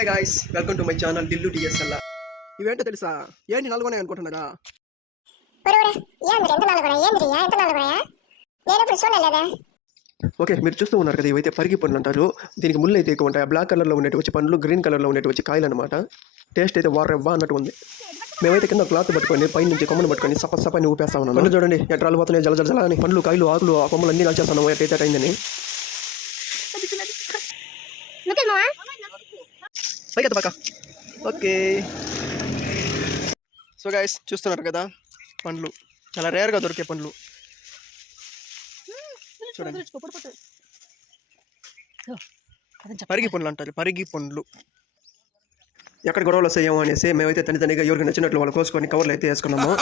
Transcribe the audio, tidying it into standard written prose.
Hey guys, welcome to my channel Dillu TSL. ఇవేంటో తెలుసా? ఏంటి నల్గొనే అనుకుంటున్నారా? ఓకే, మీరు చూస్తూ ఉన్నారు కదా, ఇవైతే పరిగి పండ్లు అంటారు. దీనికి ముళ్ళు అయితే ఎక్కువ ఉంటాయి. బ్లాక్ కలర్లో ఉండేవి వచ్చి పండ్లు, గ్రీన్ కలర్లో ఉండేవి వచ్చి కాయలు అనమాట. టేస్ట్ అయితే వారెవ్వా అన్నట్టు ఉంది. మేమైతే కింద క్లాత్ పట్టుకొని పై నుంచి కొమ్మను పట్టుకొని సపని ఊపేస్తా ఉన్నాను. పండ్లు చూడండి ఎట్రాలు పోతున్నాయి, జల జల అని పండ్లు, కాయలు, ఆకులు, ఆ కొమ్మలు అన్ని కాల్చేస్తున్నాము. ఎట్టయితే అయిందని పైకి పక్క. ఓకే, సో గైస్ చూస్తున్నారు కదా, పండ్లు చాలా రేర్గా దొరికే పండ్లు చూడండి. పరిగి పండ్లు అంటారు, పరిగి పండ్లు. ఎక్కడ గొడవలు వస్తాయేమో అనేసి మేమైతే తనిగా ఎవరికి నచ్చినట్లు వాళ్ళు కోసుకొని కవర్లు అయితే వేసుకున్నాము.